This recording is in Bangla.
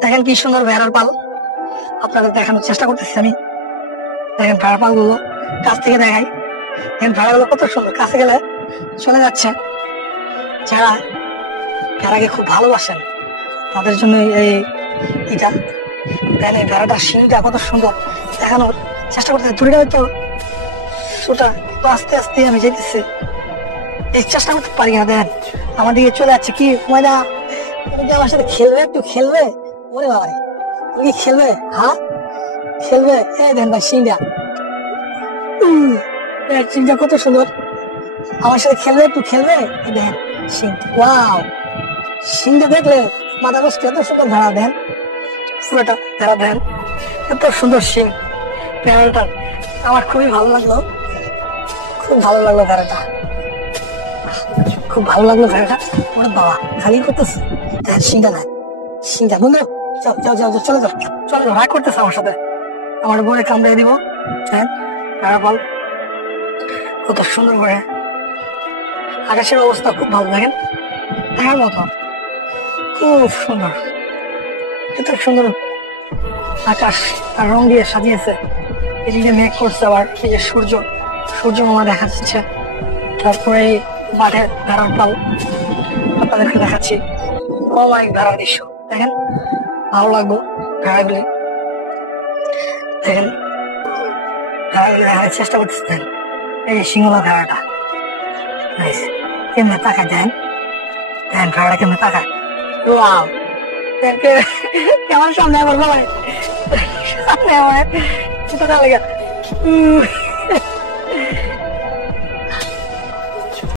দেখেন কি সুন্দর ভেড়ার পাল, আপনাদের দেখানোর চেষ্টা করতেছি আমি। দেখেন ভেড়ার পাল গুলো কাছ থেকে দেখাই। দেখেন ভেড়াগুলো কত সুন্দর, কাছে গেলে চলে যাচ্ছে। যারা ভেড়াকে খুব ভালোবাসেন তাদের জন্য এই এটা। দেখেন এই ভেড়াটার শিংটা কত সুন্দর, দেখানোর চেষ্টা করতেছি। দূরে হয়তো ছোটা তো আস্তে আস্তে আমি যেতেছি, এই চেষ্টা করতে পারি না। দেখেন আমার দিকে চলে যাচ্ছে। কি ময়না, তুমি কি আমার সাথে খেলবে? একটু খেলবে? ওরে বাবা, তুমি কি খেলবে? হ্যাঁ খেলবে। এই দেন ভাই সিংটা, সিংটা কত সুন্দর, আমার সাথে খেলবে? একটু খেলবে? এই দেখেন সিং, ওয়াও, সিংটা দেখলে মাথা নষ্ট। এত সুন্দর ভেড়া, দেন পুরোটা ভেড়া, দেন এত সুন্দর সিং ভেড়াটা। আমার খুবই ভালো লাগলো, খুব ভালো লাগলো ভেড়াটা, খুব ভালো লাগলো ভেড়াটা। ওরে বাবা, খালি করতেছে। দেখেন সিংটা, দেখ সিংটা। বন্ধু যাও যাও যাও যাও, চলে যাও চলে যাও, রাগ করতেছে আমার সাথে, আমার বউরে কামড়ে দিব। হ্যাঁ ভেড়া বল কত সুন্দর করে। আকাশের অবস্থা খুব ভালো, দেখেন দেখার মতো, খুব সুন্দর, এত সুন্দর আকাশ আর রং দিয়ে সাজিয়েছে। এদিকে মেঘ করছে, আবার এই যে সূর্য, সূর্য মামা দেখা যাচ্ছে। তারপরে এই মাঠের ভেড়ার পাল আপনাদেরকে দেখাচ্ছি, অমায়িক ভেড়ার দৃশ্য। দেখেন ভালো লাগলো ভেড়াগুলি, দেখেন ভেড়াগুলি দেখার চেষ্টা করতেছে। দেখেন এই সিংহলা ভেড়াটা কেমনে তাকায়, দেন দেখেন ভেড়াটা কেমনে তাকায়। ওয়াও, কেমন সামনে আমার বাবা, সামনে আমার লেগে